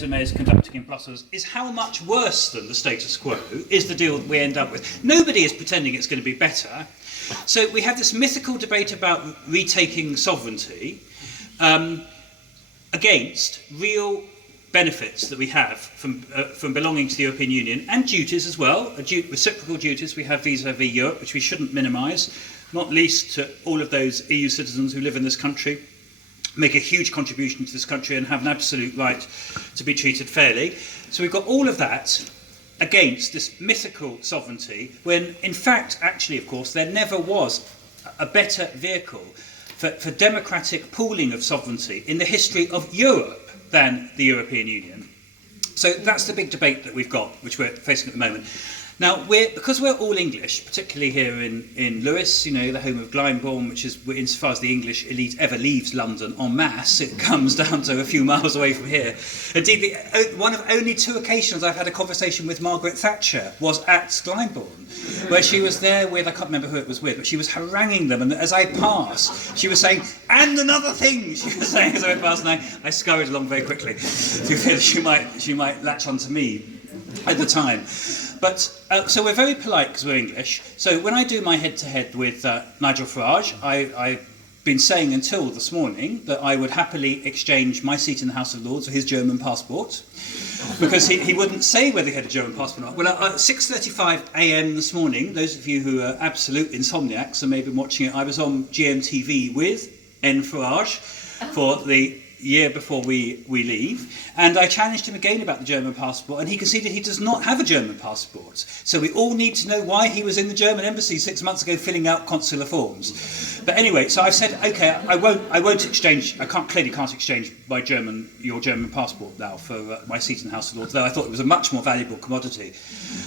May is conducting in Brussels is how much worse than the status quo is the deal that we end up with. Nobody is pretending it's going to be better. So we have this mythical debate about retaking sovereignty against real benefits that we have from belonging to the European Union, and duties as well, reciprocal duties we have vis-à-vis Europe, which we shouldn't minimise, not least to all of those EU citizens who live in this country, make a huge contribution to this country and have an absolute right to be treated fairly. So we've got all of that against this mythical sovereignty, when in fact, actually, of course, there never was a better vehicle for democratic pooling of sovereignty in the history of Europe than the European Union. So that's the big debate that we've got, which we're facing at the moment. Now, because we're all English, particularly here in Lewes, you know, the home of Glyndebourne, which is, insofar as the English elite ever leaves London en masse, it comes down to a few miles away from here. Indeed, one of only 2 occasions I've had a conversation with Margaret Thatcher was at Glyndebourne, where she was there with, I can't remember who it was with, but she was haranguing them, and as I passed, she was saying, "And another thing," she was saying as I went past, and I scurried along very quickly to fear that she might latch on to me at the time. But so we're very polite because we're English. So when I do my head-to-head with Nigel Farage, I've been saying until this morning that I would happily exchange my seat in the House of Lords for his German passport, because he wouldn't say whether he had a German passport or not. Well, at 6:35 a.m. this morning, those of you who are absolute insomniacs and maybe watching it, I was on GMTV with N. Farage for the year before we leave, and I challenged him again about the German passport, and he conceded he does not have a German passport. So we all need to know why he was in the German embassy 6 months ago filling out consular forms. But anyway, so I've said, okay, I won't exchange. I clearly can't exchange your German passport now for my seat in the House of Lords, though I thought it was a much more valuable commodity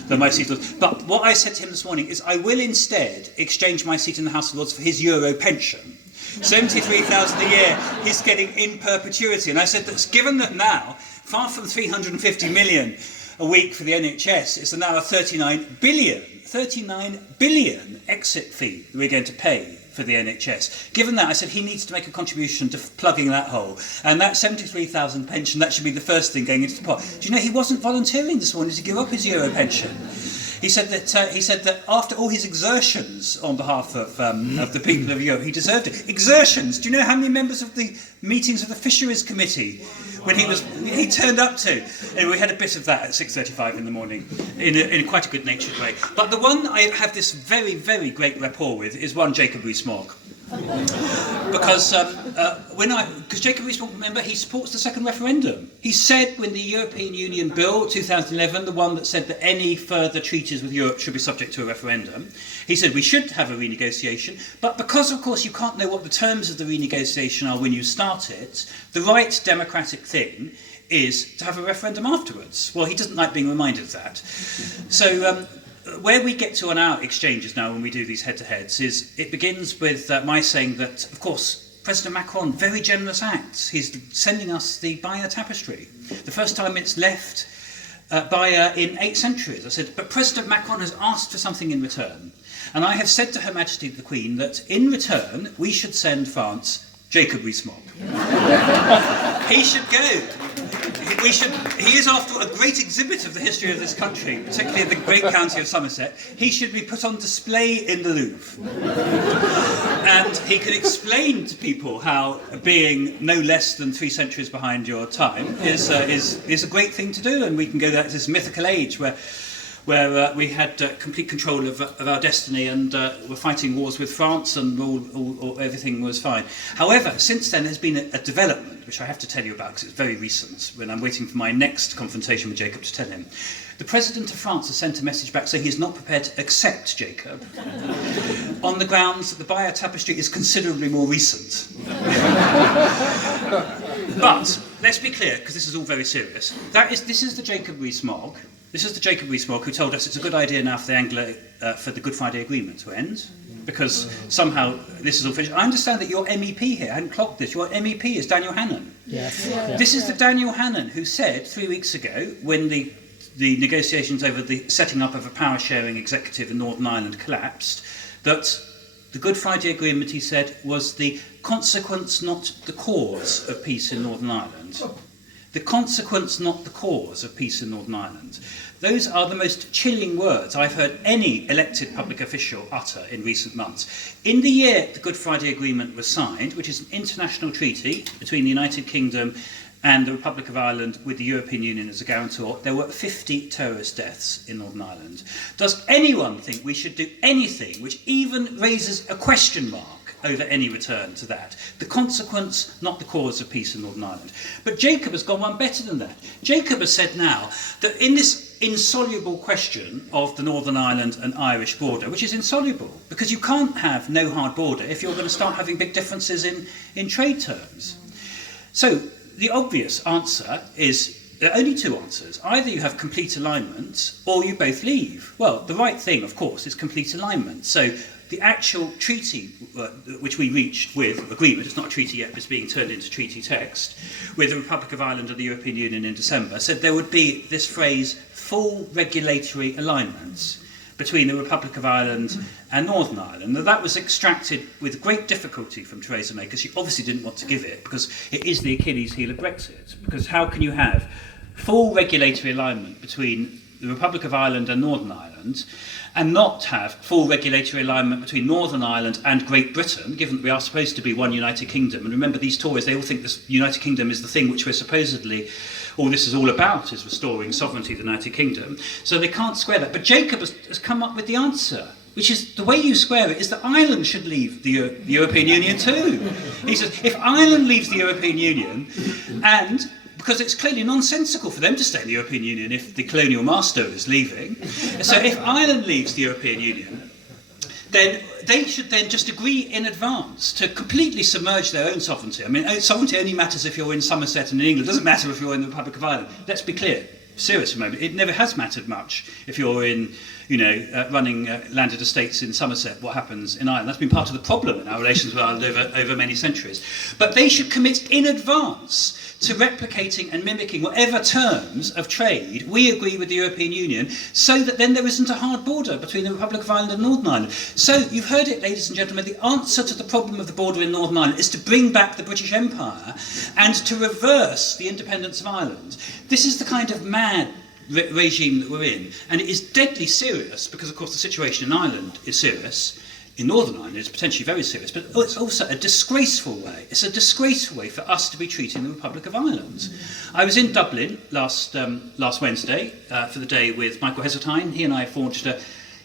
than my seat in the Lords. But what I said to him this morning is I will instead exchange my seat in the House of Lords for his Euro pension. 73,000 a year he's getting in perpetuity. And I said that given that now, far from 350 million a week for the NHS, it's now a 39 billion exit fee that we're going to pay for the NHS. Given that, I said he needs to make a contribution to plugging that hole. And that 73,000 pension, that should be the first thing going into the pot. Do you know he wasn't volunteering this morning to give up his Euro pension? He said that after all his exertions on behalf of the people of Europe, he deserved it. Exertions. Do you know how many members of the meetings of the Fisheries Committee when he turned up to? And we had a bit of that at 6:35 in the morning in quite a good-natured way. But the one I have this very, very great rapport with is one Jacob Rees-Mogg. Because Jacob Rees-Mogg, remember, he supports the second referendum. He said when the European Union Bill 2011, the one that said that any further treaties with Europe should be subject to a referendum, he said we should have a renegotiation, but because of course you can't know what the terms of the renegotiation are when you start it, the right democratic thing is to have a referendum afterwards. Well, he doesn't like being reminded of that. So where we get to on our exchanges now when we do these head-to-heads is it begins with my saying that, of course, President Macron, very generous acts. He's sending us the Bayer tapestry. The first time it's left Bayer in 8 centuries. I said, but President Macron has asked for something in return. And I have said to Her Majesty the Queen that in return we should send France Jacob Rees-Mogg. He should go. He is, after all, a great exhibit of the history of this country, particularly of the great county of Somerset. He should be put on display in the Louvre. And he can explain to people how being no less than 3 centuries behind your time is a great thing to do, and we can go back to this mythical age where we had complete control of our destiny and were fighting wars with France and everything was fine. However, since then there's been a development which I have to tell you about because it's very recent, when I'm waiting for my next confrontation with Jacob to tell him. The President of France has sent a message back saying he's not prepared to accept Jacob on the grounds that the Bayer tapestry is considerably more recent. But let's be clear, because this is all very serious. This is the Jacob Rees-Mogg. This is the Jacob Rees-Mogg who told us it's a good idea now for the Good Friday Agreement to end, because somehow this is all finished. I understand that your MEP here, I hadn't clocked this, your MEP is Daniel Hannan. Yes. Yeah. This is the Daniel Hannan who said 3 weeks ago, when the negotiations over the setting up of a power-sharing executive in Northern Ireland collapsed, that the Good Friday Agreement, he said, was the consequence, not the cause, of peace in Northern Ireland. the consequence, not the cause, of peace in Northern Ireland. Those are the most chilling words I've heard any elected public official utter in recent months. In the year the Good Friday Agreement was signed, which is an international treaty between the United Kingdom and the Republic of Ireland with the European Union as a guarantor, there were 50 terrorist deaths in Northern Ireland. Does anyone think we should do anything which even raises a question mark over any return to that? The consequence, not the cause, of peace in Northern Ireland. But Jacob has gone one better than that. Jacob has said now that in this insoluble question of the Northern Ireland and Irish border, which is insoluble, because you can't have no hard border if you're going to start having big differences in trade terms. So the obvious answer is, there are only two answers. Either you have complete alignment or you both leave. Well, the right thing, of course, is complete alignment. So the actual treaty which we reached with agreement, it's not a treaty yet, but it's being turned into treaty text, with the Republic of Ireland and the European Union in December, said there would be this phrase, full regulatory alignment between the Republic of Ireland and Northern Ireland. Now, that was extracted with great difficulty from Theresa May, because she obviously didn't want to give it, because it is the Achilles heel of Brexit. Because how can you have full regulatory alignment between the Republic of Ireland and Northern Ireland, and not have full regulatory alignment between Northern Ireland and Great Britain, given that we are supposed to be one United Kingdom? And remember, these Tories, they all think this United Kingdom is the thing which we're supposedly, all this is all about, is restoring sovereignty of the United Kingdom. So they can't square that. But Jacob has come up with the answer, which is, the way you square it is that Ireland should leave the European Union too. He says, if Ireland leaves the European Union, and because it's clearly nonsensical for them to stay in the European Union if the colonial master is leaving. So if Ireland leaves the European Union, then they should then just agree in advance to completely submerge their own sovereignty. I mean, sovereignty only matters if you're in Somerset and in England. It doesn't matter if you're in the Republic of Ireland. Let's be clear, serious for a moment. It never has mattered much if you're in, running landed estates in Somerset, what happens in Ireland. That's been part of the problem in our relations with Ireland over many centuries. But they should commit in advance to replicating and mimicking whatever terms of trade we agree with the European Union, so that then there isn't a hard border between the Republic of Ireland and Northern Ireland. So you've heard it, ladies and gentlemen, the answer to the problem of the border in Northern Ireland is to bring back the British Empire and to reverse the independence of Ireland. This is the kind of mad regime that we're in, and it is deadly serious, because of course the situation in Ireland is serious. In Northern Ireland it's potentially very serious, but it's also a disgraceful way. It's a disgraceful way for us to be treating the Republic of Ireland. I was in Dublin last Wednesday for the day with Michael Heseltine. He and I forged,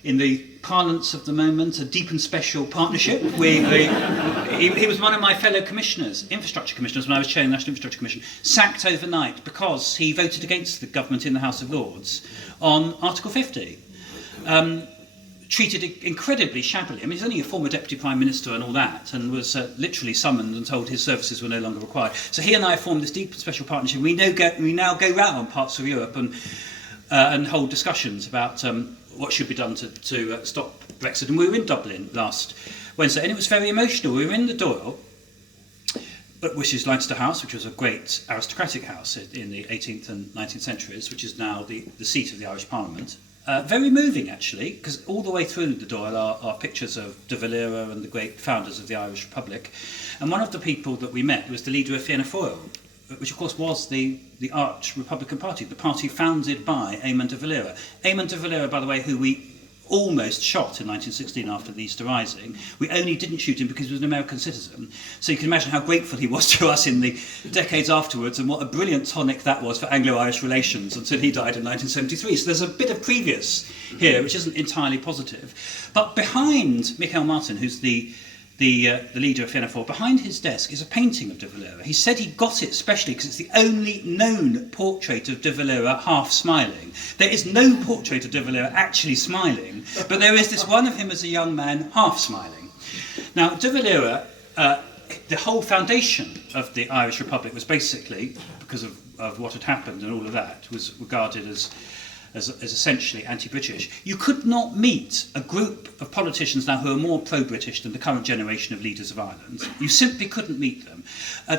in the parlance of the moment, a deep and special partnership. He was one of my fellow commissioners, infrastructure commissioners, when I was chairing the National Infrastructure Commission, sacked overnight because he voted against the government in the House of Lords on Article 50. Treated incredibly shabbily. I mean, he's only a former Deputy Prime Minister and all that, and was literally summoned and told his services were no longer required. So he and I formed this deep and special partnership. We now go round parts of Europe and hold discussions about what should be done to stop Brexit. And we were in Dublin last Wednesday, and it was very emotional. We were in the Doyle, which is Leinster House, which was a great aristocratic house in the 18th and 19th centuries, which is now the seat of the Irish Parliament. Very moving, actually, because all the way through the Doyle are pictures of de Valera and the great founders of the Irish Republic. And one of the people that we met was the leader of Fianna Fáil, which of course was the Arch Republican Party, the party founded by Eamon de Valera. Eamon de Valera, by the way, who we almost shot in 1916 after the Easter Rising. We only didn't shoot him because he was an American citizen. So you can imagine how grateful he was to us in the decades afterwards, and what a brilliant tonic that was for Anglo-Irish relations until he died in 1973. So there's a bit of previous here, which isn't entirely positive. But behind Michael Martin, who's the leader of Fianna Fáil, behind his desk is a painting of de Valera. He said he got it specially because it's the only known portrait of de Valera half smiling. There is no portrait of de Valera actually smiling, but there is this one of him as a young man half smiling. Now, de Valera, the whole foundation of the Irish Republic was basically, because of what had happened and all of that, was regarded as essentially anti-British. You could not meet a group of politicians now who are more pro-British than the current generation of leaders of Ireland. You simply couldn't meet them.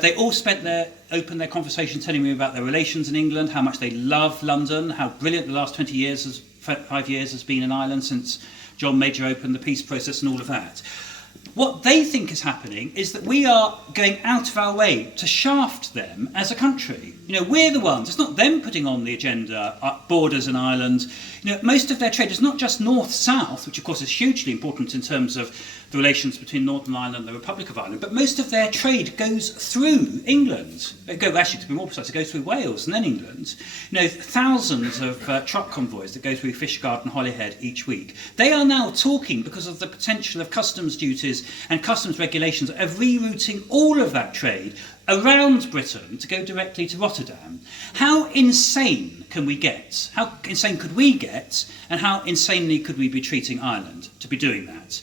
They all opened their conversation telling me about their relations in England, how much they love London, how brilliant the last 5 years has been in Ireland since John Major opened the peace process and all of that. What they think is happening is that we are going out of our way to shaft them as a country. We're the ones. It's not them putting on the agenda, borders and islands. Most of their trade is not just north-south, which of course is hugely important in terms of the relations between Northern Ireland and the Republic of Ireland, but most of their trade goes through England. Actually, to be more precise, it goes through Wales and then England. Thousands of truck convoys that go through Fishguard and Holyhead each week. They are now talking, because of the potential of customs duties and customs regulations, of rerouting all of that trade around Britain to go directly to Rotterdam. How insane can we get? How insane could we get? And how insanely could we be treating Ireland to be doing that?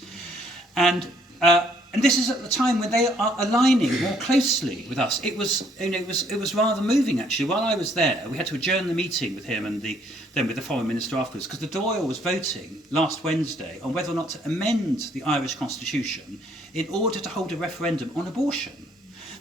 And this is at the time when they are aligning more closely with us. It was rather moving, actually. While I was there, we had to adjourn the meeting with him and then with the foreign minister afterwards, because the Dáil was voting last Wednesday on whether or not to amend the Irish constitution in order to hold a referendum on abortion.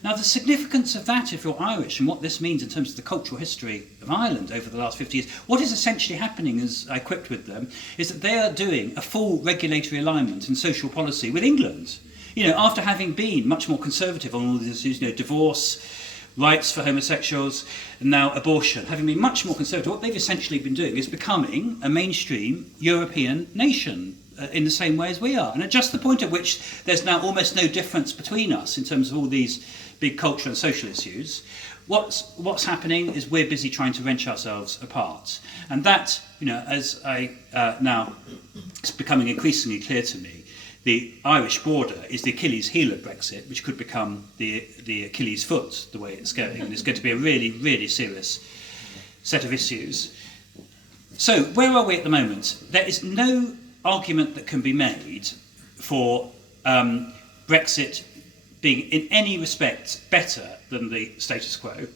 Now, the significance of that, if you're Irish, and what this means in terms of the cultural history of Ireland over the last 50 years, what is essentially happening, as I quipped with them, is that they are doing a full regulatory alignment in social policy with England. After having been much more conservative on all these issues, divorce, rights for homosexuals, and now abortion, having been much more conservative, what they've essentially been doing is becoming a mainstream European nation, in the same way as we are. And at just the point at which there's now almost no difference between us in terms of all these big cultural and social issues, what's happening is we're busy trying to wrench ourselves apart. And that, as I now, it's becoming increasingly clear to me, the Irish border is the Achilles heel of Brexit, which could become the Achilles foot, the way it's going. And it's going to be a really, really serious set of issues. So, where are we at the moment? There is no argument that can be made for Brexit being in any respect better than the status quo.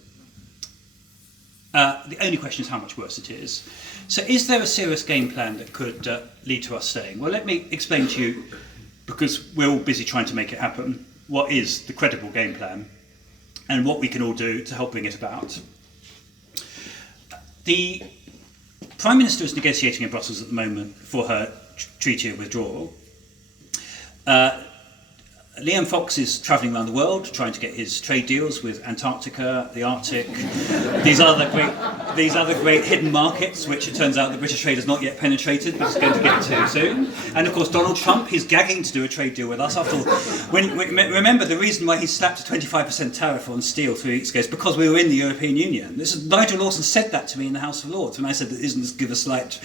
The only question is how much worse it is. So is there a serious game plan that could lead to us staying? Well, let me explain to you, because we're all busy trying to make it happen, what is the credible game plan and what we can all do to help bring it about. The Prime Minister is negotiating in Brussels at the moment for her treaty of withdrawal. Liam Fox is travelling around the world trying to get his trade deals with Antarctica, the Arctic, these other great hidden markets, which it turns out the British trade has not yet penetrated, but it's going to get to soon. And of course, Donald Trump, he's gagging to do a trade deal with us. After all, remember the reason why he slapped a 25% tariff on steel 3 weeks ago is because we were in the European Union. Nigel Lawson said that to me in the House of Lords when I said that isn't this give a slight,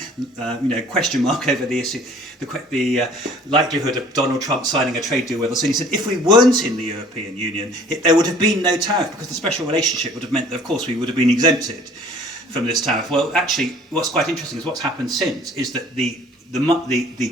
question mark over the issue, the likelihood of Donald Trump signing a trade deal with us. And he said if we weren't in the European Union, there would have been no tariff because the special relationship would have meant that, of course, we would have been exempted from this tariff. Well, actually, what's quite interesting is what's happened since is that the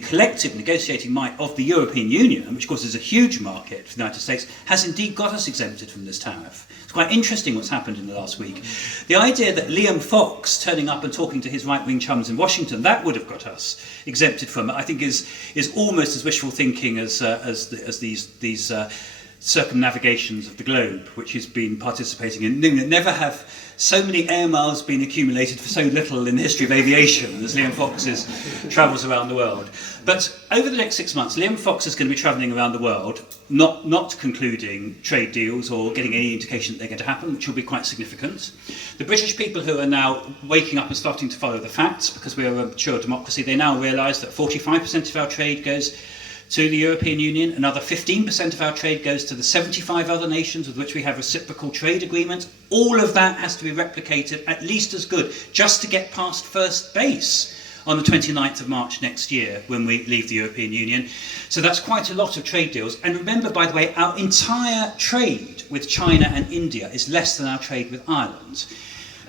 collective negotiating might of the European Union, which of course is a huge market for the United States, has indeed got us exempted from this tariff. It's quite interesting what's happened in the last week. The idea that Liam Fox turning up and talking to his right-wing chums in Washington, that would have got us exempted from it, I think is almost as wishful thinking as these circumnavigations of the globe, which he's been participating in. Never have so many air miles been accumulated for so little in the history of aviation as Liam Fox's travels around the world. But over the next 6 months, Liam Fox is going to be travelling around the world, not concluding trade deals or getting any indication that they're going to happen, which will be quite significant. The British people who are now waking up and starting to follow the facts, because we are a mature democracy, they now realise that 45% of our trade goes to the European Union, another 15% of our trade goes to the 75 other nations with which we have reciprocal trade agreements. All of that has to be replicated at least as good, just to get past first base on the 29th of March next year when we leave the European Union. So that's quite a lot of trade deals. And remember, by the way, our entire trade with China and India is less than our trade with Ireland.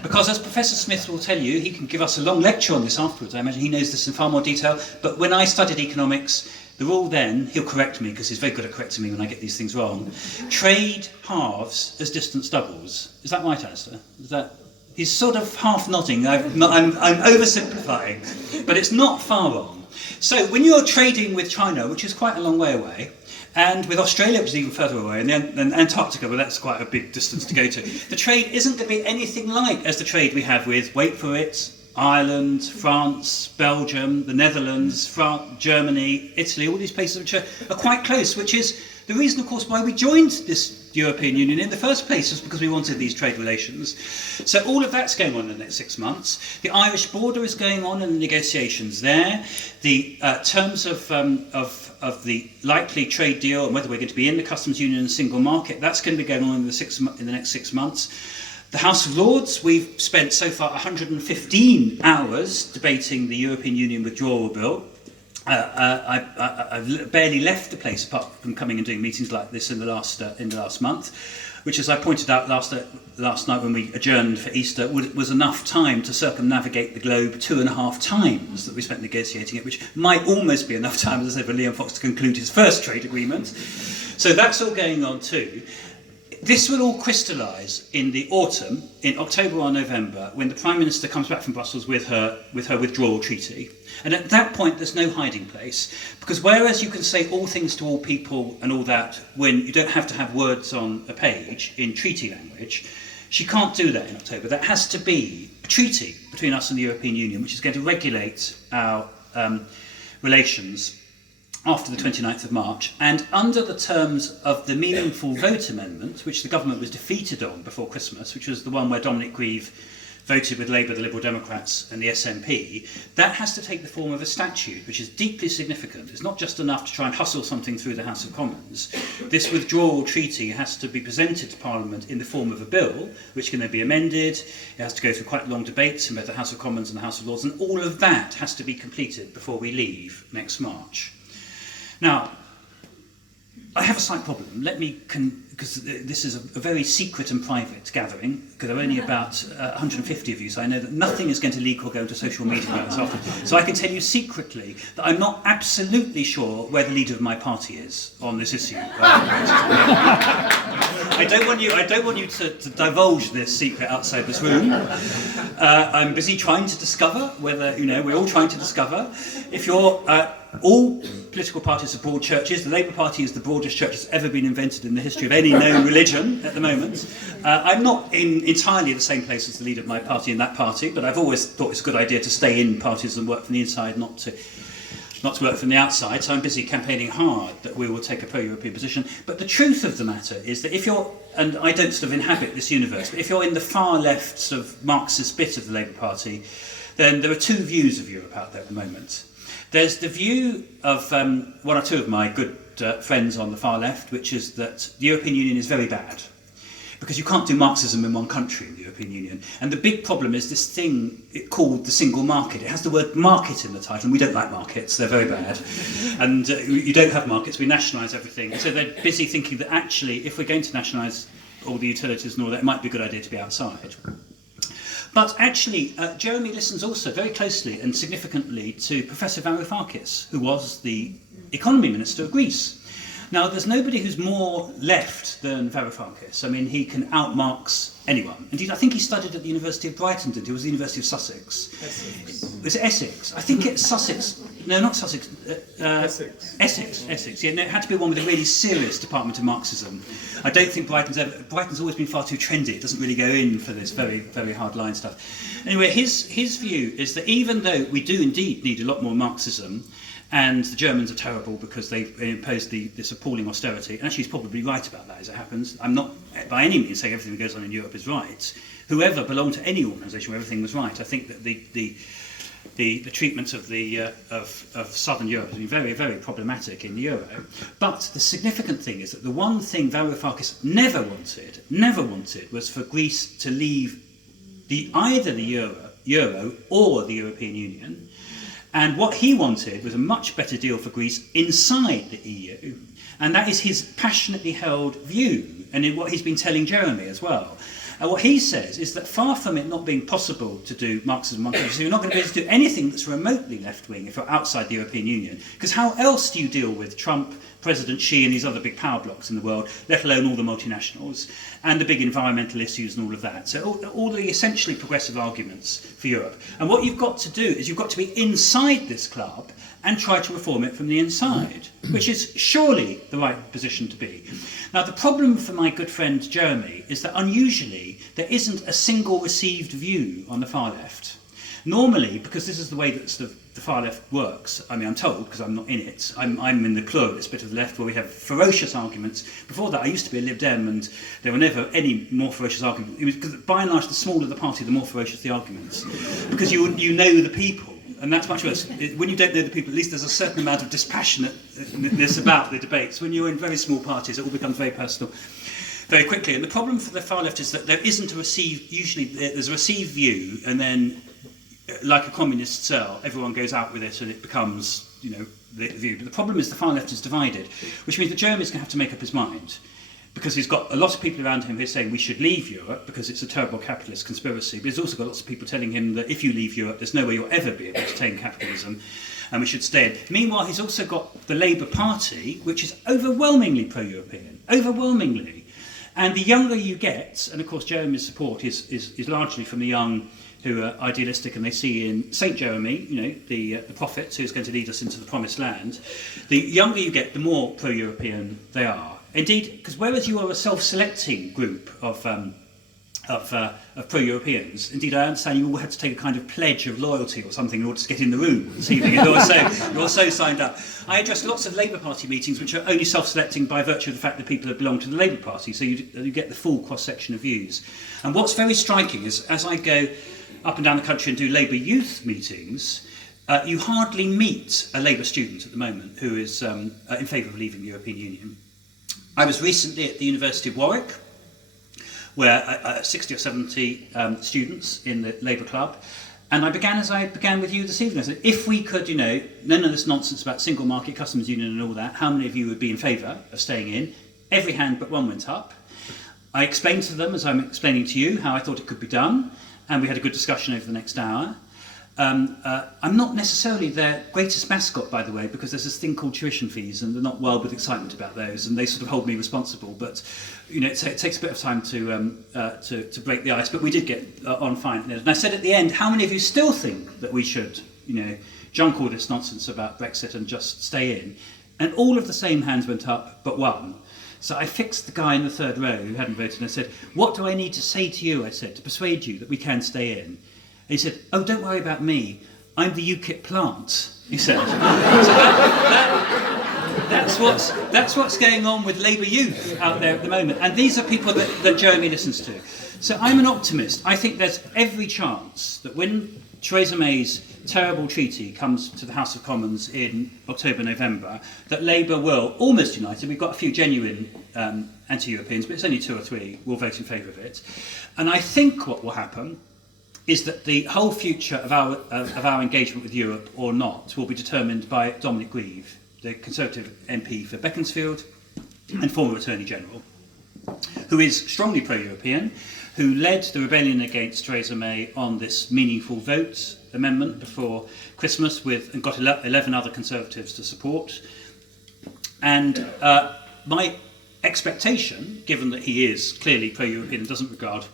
Because as Professor Smith will tell you, he can give us a long lecture on this afterwards, I imagine he knows this in far more detail, but when I studied economics, the rule then, he'll correct me because he's very good at correcting me when I get these things wrong, trade halves as distance doubles. Is that right, Alistair? He's sort of half nodding. I'm oversimplifying, but it's not far wrong. So when you're trading with China, which is quite a long way away, and with Australia, which is even further away, and then Antarctica, well, that's quite a big distance to go to, the trade isn't going to be anything like as the trade we have with, wait for it, Ireland, France, Belgium, the Netherlands, Germany, Italy, all these places which are quite close, which is the reason, of course, why we joined this European Union in the first place, was because we wanted these trade relations. So all of that's going on in the next 6 months. The Irish border is going on and the negotiations there. The terms of the likely trade deal and whether we're going to be in the customs union and single market, that's going to be going on in the next 6 months. The House of Lords, we've spent so far 115 hours debating the European Union withdrawal bill. I've barely left the place apart from coming and doing meetings like this in the last month, which, as I pointed out last night when we adjourned for Easter, was enough time to circumnavigate the globe 2.5 times that we spent negotiating it, which might almost be enough time, as I said, for Liam Fox to conclude his first trade agreement. So that's all going on too. This will all crystallise in the autumn, in October or November, when the Prime Minister comes back from Brussels with her withdrawal treaty. And at that point, there's no hiding place, because whereas you can say all things to all people and all that when you don't have to have words on a page in treaty language, she can't do that in October. That has to be a treaty between us and the European Union, which is going to regulate our relations after the 29th of March, and under the terms of the meaningful vote amendment, which the government was defeated on before Christmas, which was the one where Dominic Grieve voted with Labour, the Liberal Democrats and the SNP, that has to take the form of a statute, which is deeply significant. It's not just enough to try and hustle something through the House of Commons. This withdrawal treaty has to be presented to Parliament in the form of a bill, which can then be amended. It has to go through quite long debates in both the House of Commons and the House of Lords, and all of that has to be completed before we leave next March. Now, I have a slight problem. Let me, because this is a very secret and private gathering, because there are only about 150 of you, so I know that nothing is going to leak or go into social media about this after. So I can tell you secretly that I'm not absolutely sure where the leader of my party is on this issue. I don't want you to divulge this secret outside this room. I'm busy trying to discover whether, we're all trying to discover if you're. All political parties are broad churches. The Labour Party is the broadest church that's ever been invented in the history of any known religion at the moment. I'm not in entirely the same place as the leader of my party in that party, but I've always thought it's a good idea to stay in parties and work from the inside, not to work from the outside. So I'm busy campaigning hard that we will take a pro-European position. But the truth of the matter is that if you're, and I don't sort of inhabit this universe, but if you're in the far left sort of Marxist bit of the Labour Party, then there are two views of Europe out there at the moment. There's the view of one or two of my good friends on the far left, which is that the European Union is very bad, because you can't do Marxism in one country in the European Union. And the big problem is this thing called the single market. It has the word market in the title, and we don't like markets, they're very bad. And you don't have markets, we nationalise everything. So they're busy thinking that actually, if we're going to nationalise all the utilities and all that, it might be a good idea to be outside. But actually, Jeremy listens also very closely and significantly to Professor Varoufakis, who was the economy minister of Greece. Now, there's nobody who's more left than Varoufakis. I mean, he can out-Marx anyone. Indeed, I think he studied at the University of Brighton, didn't he? It was the University of Sussex. Essex. Was it Essex? I think it's Sussex. No, not Sussex. Essex. Yeah, no, it had to be one with a really serious department of Marxism. I don't think Brighton's always been far too trendy. It doesn't really go in for this very, very hard line stuff. Anyway, his view is that even though we do indeed need a lot more Marxism, and the Germans are terrible because they imposed this appalling austerity, and actually he's probably right about that as it happens. I'm not by any means saying everything that goes on in Europe is right. Whoever belonged to any organisation where everything was right, I think that the treatment of Southern Europe has been very, very problematic in the euro. But the significant thing is that the one thing Varoufakis never wanted was for Greece to leave either the euro or the European Union. And what he wanted was a much better deal for Greece inside the EU. And that is his passionately held view, and in what he's been telling Jeremy as well. And what he says is that far from it not being possible to do Marxism, so you're not going to be able to do anything that's remotely left-wing if you're outside the European Union. Because how else do you deal with Trump, President Xi and these other big power blocks in the world, let alone all the multinationals, and the big environmental issues and all of that. So all the essentially progressive arguments for Europe. And what you've got to do is you've got to be inside this club and try to reform it from the inside, which is surely the right position to be. Now, the problem for my good friend Jeremy is that unusually there isn't a single received view on the far left. Normally, because this is the way that the far left works, I mean, I'm told, because I'm not in it, I'm in the club, this bit of the left, where we have ferocious arguments. Before that, I used to be a Lib Dem, and there were never any more ferocious arguments. It was because, by and large, the smaller the party, the more ferocious the arguments. Because you know the people, and that's much worse. When you don't know the people, at least there's a certain amount of dispassionateness about the debates. When you're in very small parties, it all becomes very personal very quickly. And the problem for the far left is that there isn't a received, usually there's a received view, and then, like a communist cell, everyone goes out with it and it becomes, the view. But the problem is the far left is divided, which means that Jeremy's going to have to make up his mind, because he's got a lot of people around him who are saying we should leave Europe because it's a terrible capitalist conspiracy, but he's also got lots of people telling him that if you leave Europe, there's no way you'll ever be able to tame capitalism, and we should stay in. Meanwhile, he's also got the Labour Party, which is overwhelmingly pro-European, overwhelmingly. And the younger you get, and of course Jeremy's support is largely from the young who are idealistic, and they see in St. Jeremy, the prophet who's going to lead us into the promised land. The younger you get, the more pro-European they are. Indeed, because whereas you are a self-selecting group of pro-Europeans, indeed I understand you all had to take a kind of pledge of loyalty or something in order to get in the room this evening. You're so signed up. I address lots of Labour Party meetings which are only self-selecting by virtue of the fact that people have belonged to the Labour Party, so you get the full cross-section of views. And what's very striking is, as I go up and down the country and do Labour youth meetings, you hardly meet a Labour student at the moment who is in favour of leaving the European Union. I was recently at the University of Warwick, where 60 or 70 students in the Labour Club, and I began as I began with you this evening. I said, if we could, none of this nonsense about single market customs union and all that, how many of you would be in favour of staying in? Every hand but one went up. I explained to them, as I'm explaining to you, how I thought it could be done, and we had a good discussion over the next hour. I'm not necessarily their greatest mascot, by the way, because there's this thing called tuition fees, and they're not wild with excitement about those, and they sort of hold me responsible. But it takes a bit of time to break the ice. But we did get on fine. And I said at the end, how many of you still think that we should, junk all this nonsense about Brexit and just stay in? And all of the same hands went up, but one. So I fixed the guy in the third row who hadn't voted, and I said, "What do I need to say to you?" I said, "to persuade you that we can stay in." And he said, "Oh, don't worry about me. I'm the UKIP plant," he said. So that's what's going on with Labour youth out there at the moment. And these are people that Jeremy listens to. So I'm an optimist. I think there's every chance that when Theresa May's terrible treaty comes to the House of Commons in October, November, that Labour will, almost united, we've got a few genuine anti-Europeans, but it's only 2 or 3, will vote in favour of it. And I think what will happen is that the whole future of our engagement with Europe or not will be determined by Dominic Grieve, the Conservative MP for Beaconsfield and former Attorney General, who is strongly pro-European, who led the rebellion against Theresa May on this meaningful vote amendment before Christmas and got 11 other Conservatives to support. And my expectation, given that he is clearly pro-European and doesn't regard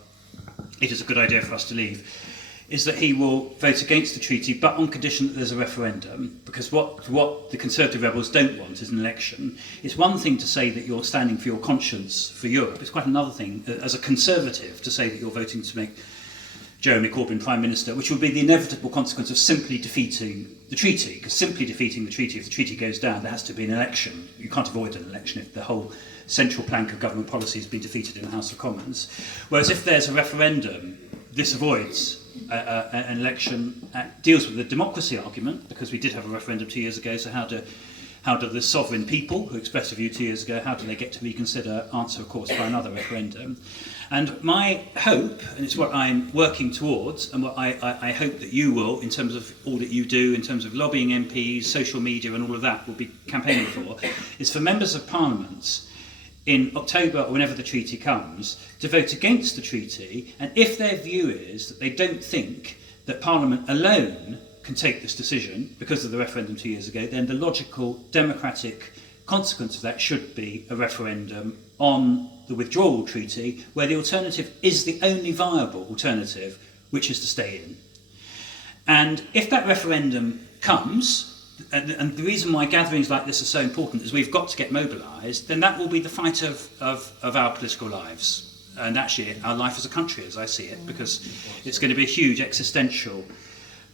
it is a good idea for us to leave, is that he will vote against the treaty, but on condition that there's a referendum, because what the Conservative rebels don't want is an election. It's one thing to say that you're standing for your conscience for Europe. It's quite another thing, as a Conservative, to say that you're voting to make Jeremy Corbyn Prime Minister, which will be the inevitable consequence of simply defeating the treaty, because simply defeating the treaty, if the treaty goes down, there has to be an election. You can't avoid an election if the whole central plank of government policy has been defeated in the House of Commons. Whereas if there's a referendum, this avoids an election, deals with the democracy argument, because we did have a referendum 2 years ago, so how do the sovereign people who expressed a view 2 years ago, how do they get to reconsider? Answer, of course, by another referendum. And my hope, and it's what I'm working towards, and what I hope that you will, in terms of all that you do, in terms of lobbying MPs, social media and all of that, will be campaigning for, is for members of Parliament in October or whenever the treaty comes, to vote against the treaty, and if their view is that they don't think that Parliament alone can take this decision because of the referendum 2 years ago, then the logical democratic consequence of that should be a referendum on the withdrawal treaty, where the alternative is the only viable alternative, which is to stay in. And if that referendum comes, and the reason why gatherings like this are so important is we've got to get mobilised, then that will be the fight of our political lives, and actually our life as a country as I see it, because it's going to be a huge existential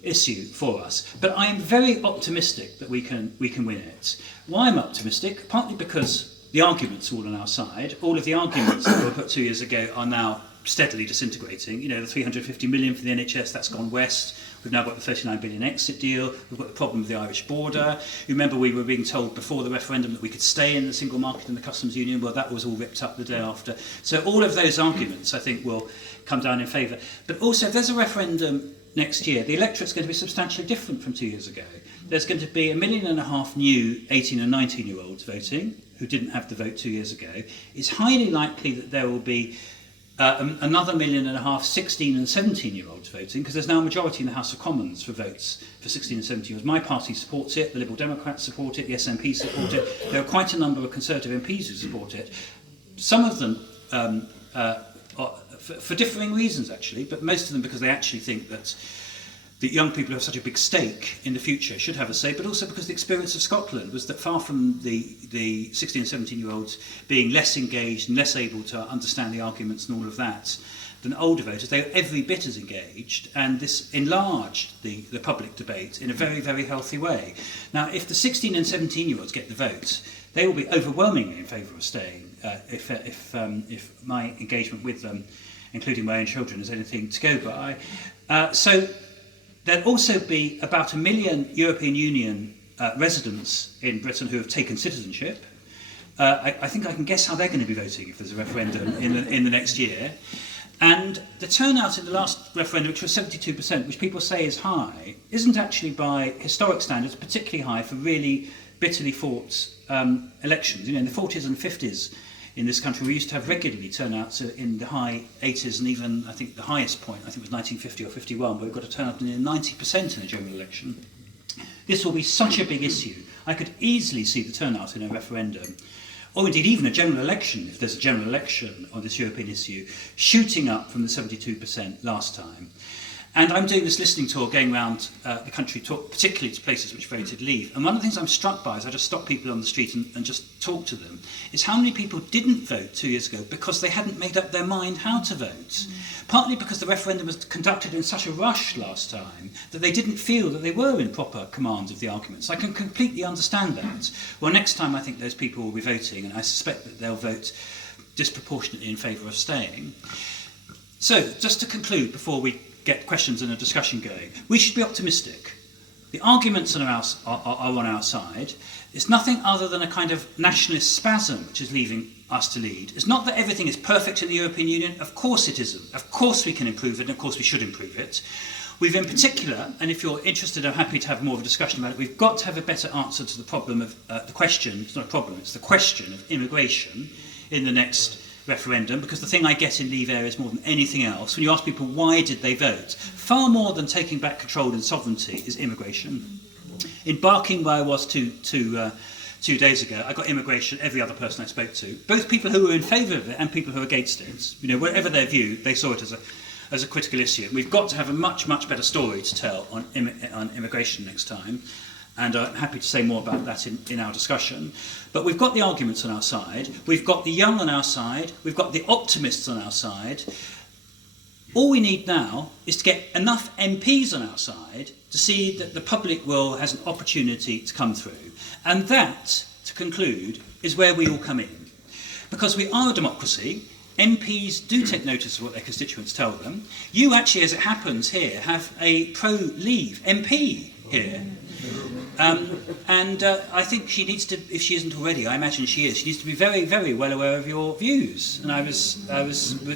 issue for us. But I am very optimistic that we can win it. Why I'm optimistic? Partly because the arguments are all on our side. All of the arguments that were put 2 years ago are now steadily disintegrating. You know, the 350 million for the NHS, that's gone west. We've now got the 39 billion exit deal. We've got the problem of the Irish border. You remember we were being told before the referendum that we could stay in the single market and the customs union. Well, that was all ripped up the day after. So all of those arguments, I think, will come down in favour. But also, if there's a referendum next year, the electorate's going to be substantially different from 2 years ago. There's going to be 1.5 million new 18 and 19-year-olds voting who didn't have the vote 2 years ago. It's highly likely that there will be another 1.5 million 16 and 17-year-olds voting, because there's now a majority in the House of Commons for votes for 16 and 17-year-olds. My party supports it, the Liberal Democrats support it, the SNP support it. There are quite a number of Conservative MPs who support it. Some of them for differing reasons, actually, but most of them because they actually think that young people who have such a big stake in the future should have a say, but also because the experience of Scotland was that far from the 16 and 17-year-olds being less engaged and less able to understand the arguments and all of that than older voters, they were every bit as engaged, and this enlarged the public debate in a very, very healthy way. Now, if the 16 and 17-year-olds get the vote, they will be overwhelmingly in favour of staying if my engagement with them, including my own children, is anything to go by. So there'll also be about 1 million European Union residents in Britain who have taken citizenship. I think I can guess how they're going to be voting if there's a referendum in the next year. And the turnout in the last referendum, which was 72%, which people say is high, isn't actually by historic standards particularly high for really bitterly fought elections. You know, in the 40s and 50s in this country, we used to have regularly turnouts in the high 80s, and even, I think, the highest point, I think, was 1950 or 51, where we've got a turnout near 90% in a general election. This will be such a big issue. I could easily see the turnout in a referendum, or indeed even a general election, if there's a general election on this European issue, shooting up from the 72% last time. And I'm doing this listening tour, going around the country, particularly to places which voted Leave. And one of the things I'm struck by, as I just stop people on the street and just talk to them, is how many people didn't vote 2 years ago because they hadn't made up their mind how to vote. Partly because the referendum was conducted in such a rush last time that they didn't feel that they were in proper command of the arguments. I can completely understand that. Well, next time I think those people will be voting, and I suspect that they'll vote disproportionately in favour of staying. So, just to conclude before we get questions and a discussion going, we should be optimistic. The arguments are on our side. It's nothing other than a kind of nationalist spasm which is leaving us to lead. It's not that everything is perfect in the European Union. Of course it isn't. Of course we can improve it, and of course we should improve it. We've in particular, and if you're interested, I'm happy to have more of a discussion about it, we've got to have a better answer to the problem of the question, it's not a problem, it's the question of immigration in the next referendum, because the thing I get in Leave areas more than anything else, when you ask people why did they vote, far more than taking back control and sovereignty is immigration. In Barking, where I was two days ago, I got immigration, every other person I spoke to, both people who were in favour of it and people who were against it. You know, whatever their view, they saw it as a critical issue. We've got to have a much, much better story to tell on immigration next time. And I'm happy to say more about that in our discussion. But we've got the arguments on our side, we've got the young on our side, we've got the optimists on our side. All we need now is to get enough MPs on our side to see that the public will has an opportunity to come through. And that, to conclude, is where we all come in. Because we are a democracy, MPs do take notice of what their constituents tell them. You actually, as it happens here, have a pro-Leave MP here. I think she needs to, if she isn't already, I imagine she is, she needs to be very, very well aware of your views. And I was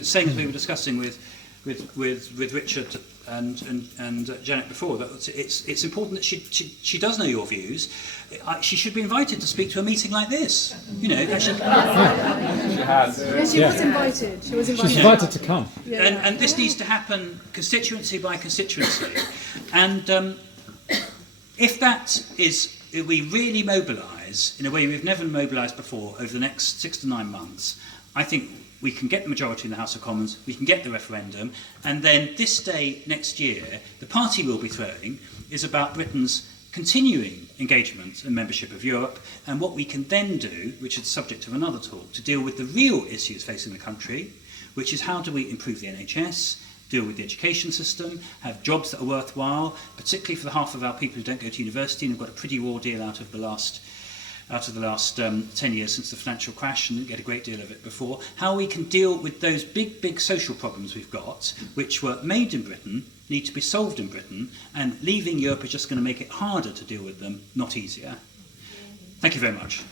saying, as we were discussing with Richard and Janet before, that it's important that she does know your views. She should be invited to speak to a meeting like this. You know, actually. She has. Yeah, she was invited. She was invited. She's invited to come. Yeah. And this needs to happen constituency by constituency. And if we really mobilise in a way we've never mobilised before over the next 6 to 9 months, I think we can get the majority in the House of Commons, we can get the referendum, and then this day next year, the party we'll be throwing is about Britain's continuing engagement and membership of Europe, and what we can then do, which is the subject of another talk, to deal with the real issues facing the country, which is how do we improve the NHS, deal with the education system, have jobs that are worthwhile, particularly for the half of our people who don't go to university and have got a pretty raw deal out of the last 10 years since the financial crash and didn't get a great deal of it before, how we can deal with those big social problems we've got, which were made in Britain, need to be solved in Britain, and leaving Europe is just going to make it harder to deal with them, not easier. Thank you very much.